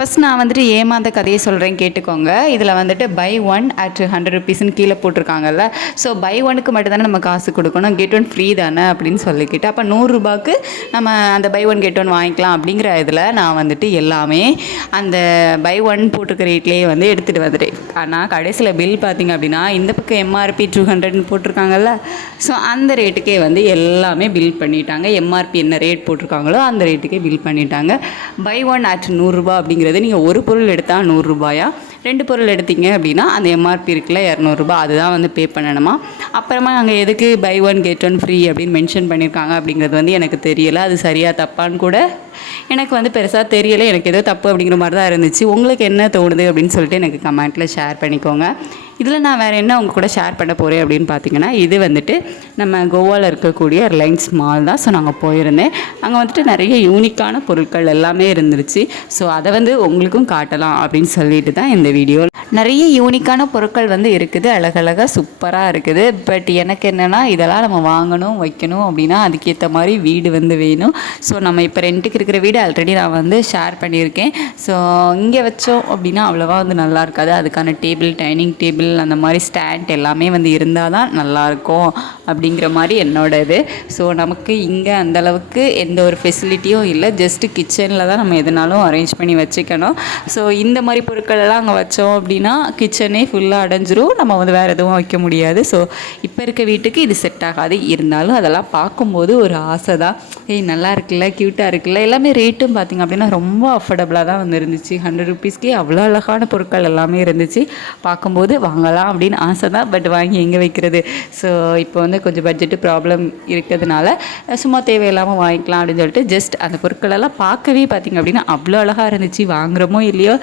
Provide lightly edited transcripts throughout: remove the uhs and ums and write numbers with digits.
First நான் வந்துட்டு ஏமாந்த கதையை சொல்கிறேன் கேட்டுக்கோங்க. இதில் வந்துட்டு பை ஒன் அட் 100 ருபீஸ்ன்னு கீழே போட்டிருக்காங்கல்ல. ஸோ பை ஒனுக்கு மட்டும் தானே நம்ம காசு கொடுக்கணும், கெட் ஒன் ஃப்ரீ தானே அப்படின்னு சொல்லிக்கிட்டு, அப்போ 100 ரூபாய்க்கு நம்ம அந்த பை ஒன் கெட் ஒன் வாங்கிக்கலாம் அப்படிங்கிற இதில் நான் வந்துட்டு எல்லாமே அந்த பை ஒன் போட்டிருக்க ரேட்லேயே வந்து எடுத்துகிட்டு வந்துட்டேன். ஆனால் கடைசியில் பில் பார்த்திங்க அப்படின்னா இந்த பக்கம் எம்ஆர்பி 200ன்னு போட்டிருக்காங்கல்ல. ஸோ அந்த ரேட்டுக்கே வந்து எல்லாமே பில் பண்ணிட்டாங்க. எம்ஆர்பி என்ன ரேட் போட்டிருக்காங்களோ அந்த ரேட்டுக்கே பில் பண்ணிட்டாங்க. பை ஒன் அட் 100 ரூபா அப்படிங்கிறது நீங்கள் ஒரு பொருள் எடுத்தால் 100 ரூபாயா, 2 பொருள் எடுத்தீங்க அப்படின்னா அந்த எம்ஆர்பி இருக்குல்ல 200 ரூபா, அதுதான் வந்து பே பண்ணணுமா. அப்புறமா அங்கே எதுக்கு buy one get one free அப்படின்னு மென்ஷன் பண்ணியிருக்காங்க அப்படிங்கிறது வந்து எனக்கு தெரியலை. அது சரியாக தப்பான்னு கூட எனக்கு வந்து பெருசாக தெரியலை. எனக்கு ஏதோ தப்பு அப்படிங்கிற மாதிரி தான் இருந்துச்சு. உங்களுக்கு என்ன தோணுது அப்படின்னு சொல்லிட்டு எனக்கு கமெண்ட்டில் ஷேர் பண்ணிக்கோங்க. இதில் நான் வேறு என்ன உங்கள் கூட ஷேர் பண்ண போகிறேன் அப்படின்னு பார்த்தீங்கன்னா, இது வந்துட்டு நம்ம கோவாவில் இருக்கக்கூடிய ரிலையன்ஸ் மால் தான். ஸோ நாங்கள் போயிருந்தேன். அங்கே வந்துட்டு நிறைய யூனிக்கான பொருட்கள் எல்லாமே இருந்துருச்சு. ஸோ அதை வந்து உங்களுக்கும் காட்டலாம் அப்படின்னு சொல்லிட்டு தான் இந்த வீடியோ. நிறைய யூனிக்கான பொருட்கள் வந்து இருக்குது, அழகழகாக சூப்பராக இருக்குது. பட் எனக்கு என்னென்னா, இதெல்லாம் நம்ம வாங்கணும் வைக்கணும் அப்படின்னா அதுக்கேற்ற மாதிரி வீடு வந்து வேணும். ஸோ நம்ம இப்போ ரெண்ட்டுக்கு இருக்கிற வீடு ஆல்ரெடி நான் வந்து ஷேர் பண்ணியிருக்கேன். ஸோ இங்கே வச்சோம் அப்படின்னா அவ்வளோவா வந்து நல்லா இருக்காது. அதுக்கான டேபிள், டைனிங் டேபிள், அந்த மாதிரி ஸ்டாண்ட் எல்லாமே வந்து இருந்தால் தான் நல்லாயிருக்கும் அப்படிங்கிற மாதிரி என்னோட இது. ஸோ நமக்கு இங்கே அந்தளவுக்கு எந்த ஒரு ஃபெசிலிட்டியும் இல்லை. ஜஸ்ட்டு கிச்சனில் தான் நம்ம எதுனாலும் அரேஞ்ச் பண்ணி வச்சுக்கணும். ஸோ இந்த மாதிரி பொருட்கள் எல்லாம் அங்கே வச்சோம் அப்படின்னா கிச்சனே ஃபுல்லாக அடைஞ்சிரும். நம்ம வந்து வேறு எதுவும் வைக்க முடியாது. ஸோ இப்போ இருக்க வீட்டுக்கு இது செட் ஆகாது. இருந்தாலும் அதெல்லாம் பார்க்கும்போது ஒரு ஆசை தான். நல்லா இருக்குல்ல, க்யூட்டாக இருக்குல்ல. எல்லாமே ரேட்டும் பார்த்திங்க அப்படின்னா ரொம்ப அஃபோர்டபுளாக தான் வந்து இருந்துச்சு. 100 ருபீஸ்க்கே அவ்வளோ அழகான பொருட்கள் எல்லாமே இருந்துச்சு. பார்க்கும்போது வாங்கலாம் அப்படின்னு ஆசை தான். பட் வாங்கி எங்கே வைக்கிறது. ஸோ இப்போ வந்து கொஞ்சம் பட்ஜெட்டு ப்ராப்ளம் இருக்கிறதுனால சும்மா தேவையில்லாமல் வாங்கிக்கலாம் அப்படின்னு சொல்லிட்டு ஜஸ்ட் அந்த பொருட்களெல்லாம் பார்க்கவே பார்த்திங்க அப்படின்னா அவ்வளோ அழகாக இருந்துச்சு. வாங்குகிறோமோ இல்லையோ,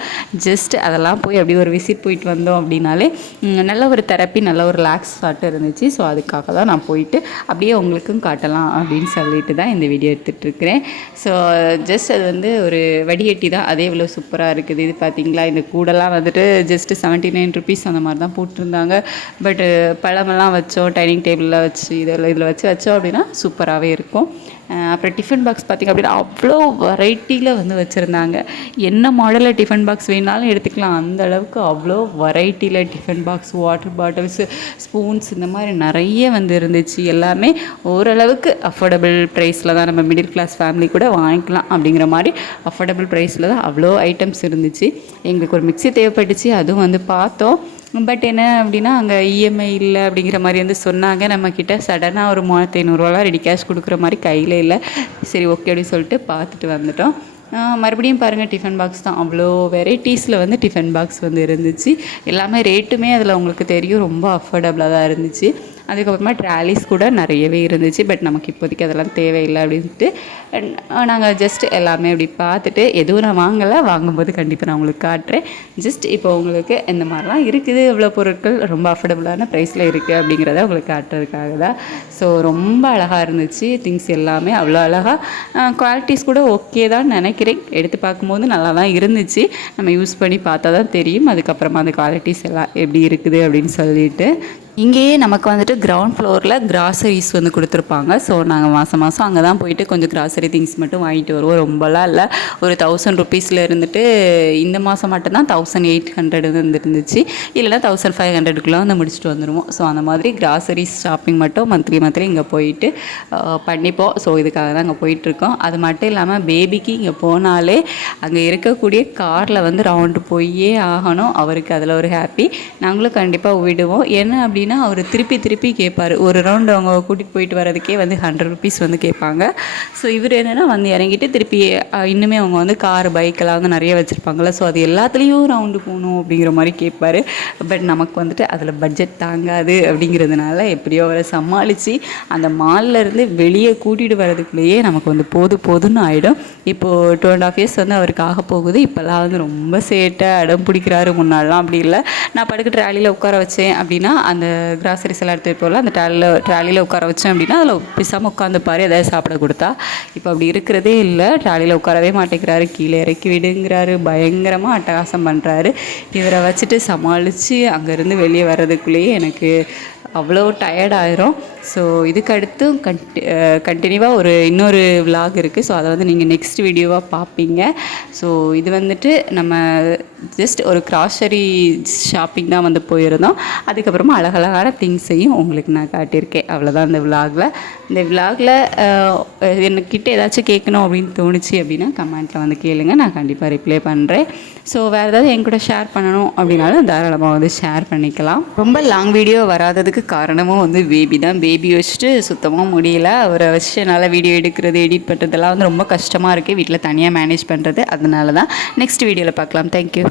ஜஸ்ட் அதெல்லாம் போய் அப்படியே ஒரு விசிட் போயிட்டு வந்தோம் அப்படின்னாலே நல்ல ஒரு தெரப்பி, நல்ல ஒரு ரிலாக்ஸ் ஆட்டு இருந்துச்சு. ஸோ அதுக்காக தான் நான் போயிட்டு அப்படியே உங்களுக்கும் காட்டலாம் அப்படின்னு சொல்லிட்டு தான் இந்த வீடியோ எடுத்துகிட்ருக்கிறேன். ஸோ ஜஸ்ட் அது வந்து ஒரு வடிகட்டி தான், அதே இவ்வளோ சூப்பராக இருக்குது. இது பார்த்திங்களா, இந்த கூடெல்லாம் வந்துட்டு ஜஸ்ட்டு 79 ருபீஸ் அந்த மாதிரி தான் போட்டிருந்தாங்க. பட்டு பழமெல்லாம் வச்சோம், டைனிங் டேபிளில் வச்சு இதில் வச்சோம் அப்படின்னா சூப்பராகவே இருக்கும். அப்புறம் டிஃபன் பாக்ஸ் பார்த்திங்க அப்படின்னா அவ்வளோ வெரைட்டியில் வந்து வச்சுருந்தாங்க. என்ன மாடலில் டிஃபன் பாக்ஸ் வேணாலும் எடுத்துக்கலாம். அந்த அளவுக்கு அவ்வளோ வெரைட்டியில் tiffin box, water bottles, spoons, இந்த மாதிரி நிறைய வந்து இருந்துச்சு. எல்லாமே ஓரளவுக்கு அஃபோர்டபுள் ப்ரைஸில் தான், நம்ம மிடில் கிளாஸ் ஃபேமிலி கூட வாங்கிக்கலாம் அப்படிங்கிற மாதிரி அஃபோர்டபுள் ப்ரைஸில் தான் அவ்வளோ ஐட்டம்ஸ் இருந்துச்சு. எங்களுக்கு ஒரு மிக்ஸி தேவைப்பட்டுச்சு, அதுவும் வந்து பார்த்தோம். பட் என்ன அப்படின்னா அங்கே இஎம்ஐ இல்லை அப்படிங்கிற மாதிரி வந்து சொன்னாங்க. நம்மக்கிட்ட சடனாக ஒரு 3500 ரெடி கேஷ் கொடுக்குற மாதிரி கையில் இல்லை. சரி ஓகே அப்படின்னு சொல்லிட்டு பார்த்துட்டு வந்துட்டோம். மறுபடியும் பாருங்கள், டிஃபன் பாக்ஸ் தான். அவ்வளோ வெரைட்டிஸில் வந்து டிஃபன் பாக்ஸ் வந்து இருந்துச்சு. எல்லாமே ரேட்டுமே அதில் உங்களுக்கு தெரியும், ரொம்ப அஃபோர்டபுளாக தான் இருந்துச்சு. அதுக்கப்புறமா ட்ராலிஸ் கூட நிறையவே இருந்துச்சு. பட் நமக்கு இப்போதைக்கு அதெல்லாம் தேவையில்லை அப்படின்ட்டு நாங்கள் ஜஸ்ட் எல்லாமே அப்படி பார்த்துட்டு, எதுவும் நான் வாங்கலை, வாங்கும்போது கண்டிப்பாக நான் உங்களுக்கு காட்டுறேன். ஜஸ்ட் இப்போ உங்களுக்கு இந்த மாதிரிலாம் இருக்குது, இவ்வளோ பொருட்கள் ரொம்ப அஃபோர்டபுளான ப்ரைஸில் இருக்குது அப்படிங்கிறத உங்களுக்கு காட்டுறதுக்காக தான். ஸோ ரொம்ப அழகாக இருந்துச்சு. திங்ஸ் எல்லாமே அவ்வளோ அழகாக, குவாலிட்டிஸ் கூட ஓகே தான் நினைக்கிறேன். எடுத்து பார்க்கும்போது நல்லா தான் இருந்துச்சு. நம்ம யூஸ் பண்ணி பார்த்தா தான் தெரியும் அதுக்கப்புறமா அந்த குவாலிட்டிஸ் எல்லாம் எப்படி இருக்குது அப்படின்னு சொல்லிட்டு. இங்கேயே நமக்கு வந்துட்டு கிரவுண்ட் ஃப்ளோரில் கிராசரிஸ் வந்து கொடுத்துருப்பாங்க. ஸோ நாங்கள் மாதம் மாதம் அங்கே தான் போயிட்டு கொஞ்சம் கிராசரி திங்ஸ் மட்டும் வாங்கிட்டு வருவோம். ரொம்பலாம் இல்லை, ஒரு 1000 ருபீஸில் இருந்துட்டு இந்த மாதம் மட்டும்தான் 1800 இருந்துருந்துச்சு. இல்லைனா 1500க்குள்ளே வந்து முடிச்சுட்டு வந்துடுவோம். ஸோ அந்த மாதிரி கிராசரிஸ் ஷாப்பிங் மட்டும் மந்த்லி இங்கே போயிட்டு பண்ணிப்போம். ஸோ இதுக்காக தான் அங்கே போயிட்டுருக்கோம். அது மட்டும் இல்லாமல் பேபிக்கு இங்கே போனாலே அங்கே இருக்கக்கூடிய காரில் வந்து ரவுண்டு போயே ஆகணும். அவருக்கு அதில் ஒரு ஹாப்பி. நாங்களும் கண்டிப்பாக விடுவோம். என்ன அப்படின்னு அவர் திருப்பி கேட்பார். ஒரு ரவுண்டு அவங்க கூட்டிகிட்டு போயிட்டு வரதுக்கே வந்து 100 ருபீஸ் வந்து கேட்பாங்க. ஸோ இவர் என்னென்னா வந்து இறங்கிட்டு திருப்பி இன்னுமே அவங்க வந்து கார், பைக்கெல்லாம் வந்து நிறைய வச்சுருப்பாங்கள்ல. ஸோ அது எல்லாத்துலேயும் ரவுண்டு போகணும் அப்படிங்கிற மாதிரி கேட்பார். பட் நமக்கு வந்துட்டு அதில் பட்ஜெட் தாங்காது அப்படிங்கிறதுனால எப்படியோ அவரை சமாளித்து அந்த மால்லேருந்து வெளியே கூட்டிகிட்டு வரதுக்குள்ளேயே நமக்கு வந்து போதும்னு ஆகிடும். இப்போது 2.5 இயர்ஸ் வந்து அவருக்கு ஆக போகுது. இப்போல்லாம் வந்து ரொம்ப சேட்டை, அடம் பிடிக்கிறாரு. முன்னாடிலாம் அப்படி இல்லை. நான் படுக்க ட்ராலியில் உட்கார வச்சேன் அப்படின்னா அந்த கிராசரிஸ் எல்லாம் எடுத்துகிட்டு போகல, அந்த ட்ராலியில் உட்கார வச்சேன் அப்படின்னா அதில் பிசாமல் உட்காந்துப்பார், எதாவது சாப்பிட கொடுத்தா. இப்போ அப்படி இருக்கிறதே இல்லை. ட்ராலியில் உட்காரவே மாட்டேங்கிறாரு. கீழே இறக்கி விடுங்கிறாரு. பயங்கரமாக அட்டகாசம் பண்ணுறாரு. இவரை வச்சுட்டு சமாளித்து அங்கேருந்து வெளியே வர்றதுக்குள்ளேயே எனக்கு அவ்வளோ டயர்டாயிரும். ஸோ இதுக்கு அடுத்தும் கண்டினியூவாக இன்னொரு vlog இருக்குது. ஸோ அதை வந்து நீங்கள் நெக்ஸ்ட் வீடியோவாக பார்ப்பீங்க. ஸோ இது வந்துட்டு நம்ம ஜஸ்ட் ஒரு கிராசரி ஷாப்பிங் தான் வந்து போயிருந்தோம். அதுக்கப்புறமா அழகழகான திங்ஸையும் உங்களுக்கு நான் காட்டியிருக்கேன். அவ்வளோதான் இந்த விலாகில் என்கிட்ட ஏதாச்சும் கேட்கணும் அப்படின்னு தோணுச்சு அப்படின்னா கமெண்ட்டில் வந்து கேளுங்க, நான் கண்டிப்பாக ரிப்ளை பண்ணுறேன். ஸோ வேறு ஏதாவது என் கூட ஷேர் பண்ணணும் அப்படின்னாலும் தாராளமாக வந்து ஷேர் பண்ணிக்கலாம். ரொம்ப லாங் வீடியோ வராததுக்கு காரணமும் வந்து பேபி தான். பேபி வச்சுட்டு சுத்தமாக முடியல. அவரை வச்சு என்னால் வீடியோ எடுக்கிறது, எடிட் பண்ணுறதெல்லாம் வந்து ரொம்ப கஷ்டமாக இருக்குது வீட்டில் தனியாக மேனேஜ் பண்ணுறது. அதனால தான் நெக்ஸ்ட் வீடியோவில் பார்க்கலாம். தேங்க்யூ.